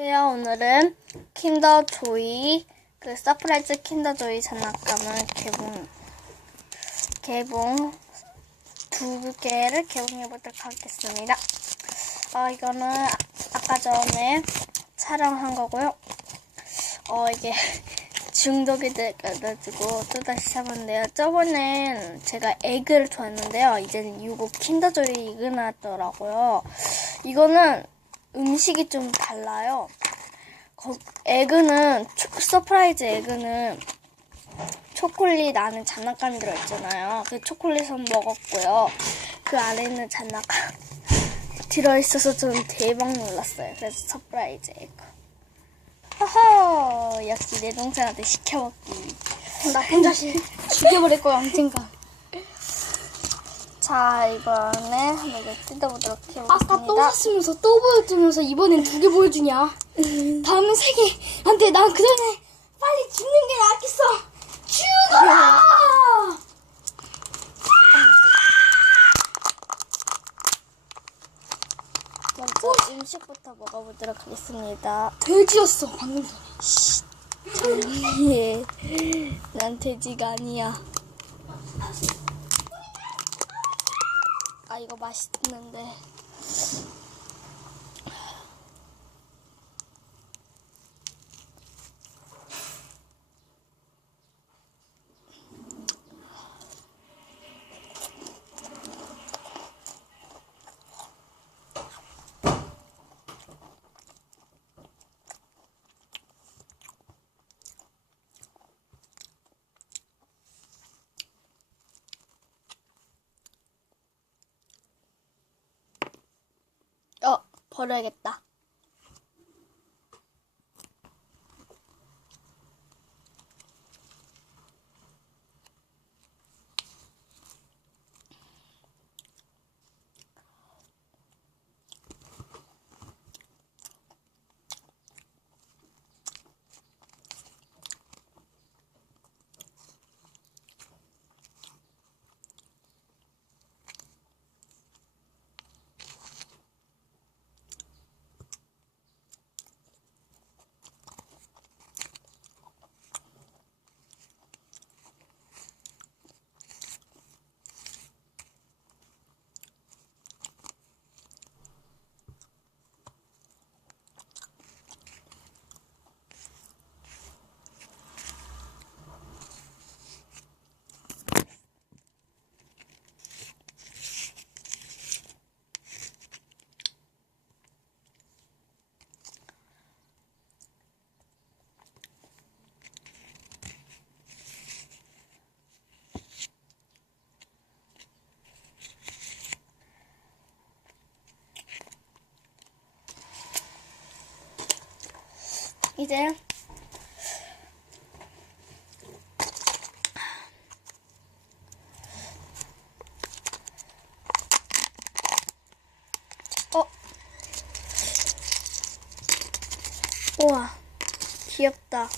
안녕하세요. 오늘은 킨더 조이 그 서프라이즈 킨더 조이 장난감을 개봉 개봉 두 개를 개봉해 보도록 하겠습니다. 어 이거는 아- 아까 전에 촬영한 거고요. 어 이게 중독이 돼가지고 또 다시 사봤는데요. 저번엔 제가 에그를 좋아했는데요. 이제는 이거 킨더 조이 이거 나왔더라고요. 이거는 음식이 좀 달라요. 거, 에그는 초- 서프라이즈 에그는 초콜릿 안에 장난감이 들어있잖아요. 그 초콜릿은 먹었고요. 그 안에 있는 장난감 들어있어서 좀 대박 놀랐어요. 그래서 서프라이즈 에그. 허허 역시 내 동생한테 시켜먹기. 나쁜 자식 죽여버릴 거야 언젠가. 자 이번에 한번 이거 뜯어보도록 해보겠습니다. 아까 또 샀으면서 또 보여주면서 이번엔 두 개 보여주냐? 다음엔 세 개. 안 돼 난 그전에 빨리 죽는 게 낫겠어. 죽어라! 먼저 음식부터 먹어보도록 하겠습니다. 돼지였어 방금 전에. 조용히 해. 난 돼지가 아니야. 아, 이거 맛있는데. 어, 버려야겠다. 이제. 어? 우와. 귀엽다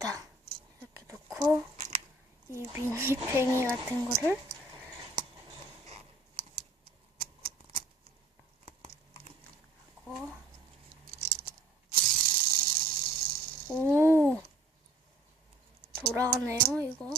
됐다 이렇게 놓고 이 미니 팽이 같은 거를 하고. 오! 돌아가네요 이거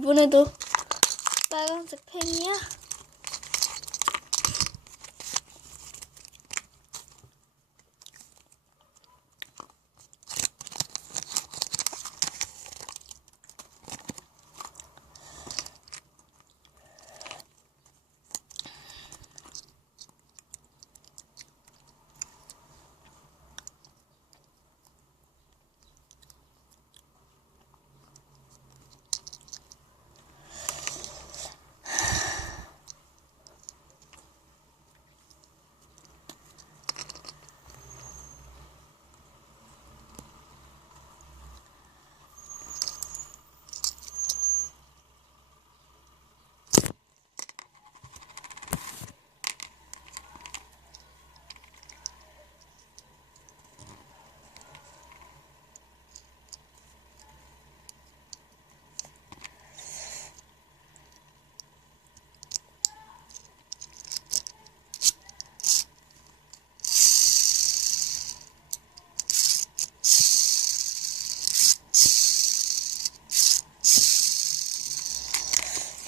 이번에도 빨간색 펜이야.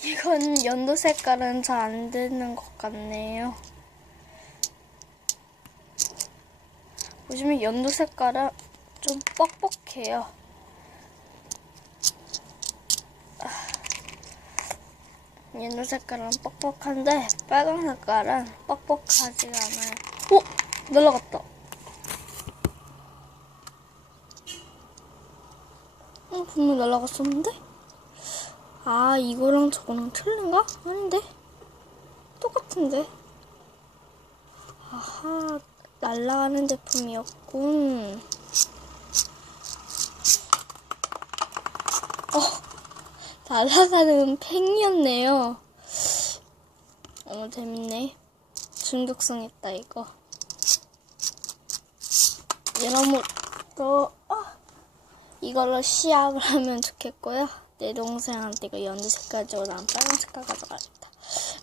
이건 연두 색깔은 잘 안 되는 것 같네요. 보시면 연두 색깔은 좀 뻑뻑해요. 아, 연두 색깔은 뻑뻑한데 빨간 색깔은 뻑뻑하지가 않아요. 오! 날라갔다. 어, 분명 날라갔었는데? 아, 이거랑 저거랑 틀린가? 아닌데? 똑같은데? 아하, 날아가는 제품이었군. 어, 날아가는 팽이었네요. 어, 재밌네. 중독성 있다, 이거. 여러모로, 아, 이걸로 시합을 하면 좋겠고요. 내 동생한테 이거 연두 색깔 주고 난 빨간 색깔 가져가야겠다.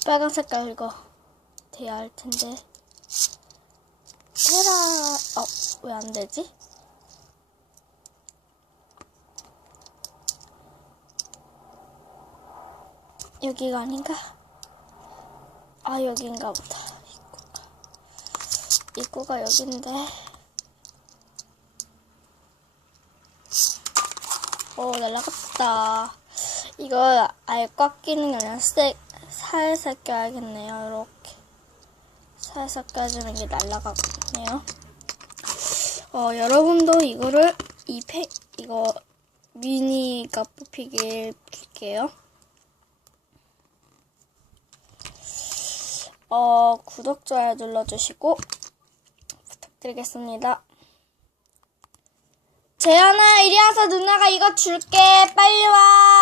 빨간 색깔 이거 돼야 할 텐데. 테라, 어, 왜 안 되지? 여기가 아닌가? 아, 여긴가 보다. 입구가. 입구가 여긴데. 오, 날라갔다. 이거 아예 꽉 끼는 게 아니라 색, 살살 껴야겠네요. 이렇게. 살살 껴주는 게 날라가겠네요. 어, 여러분도 이거를, 이 페, 이거, 미니가 뽑히길 빌게요. 어, 구독, 좋아요 눌러주시고, 부탁드리겠습니다. 재현아, 이리 와서 누나가 이거 줄게. 빨리 와.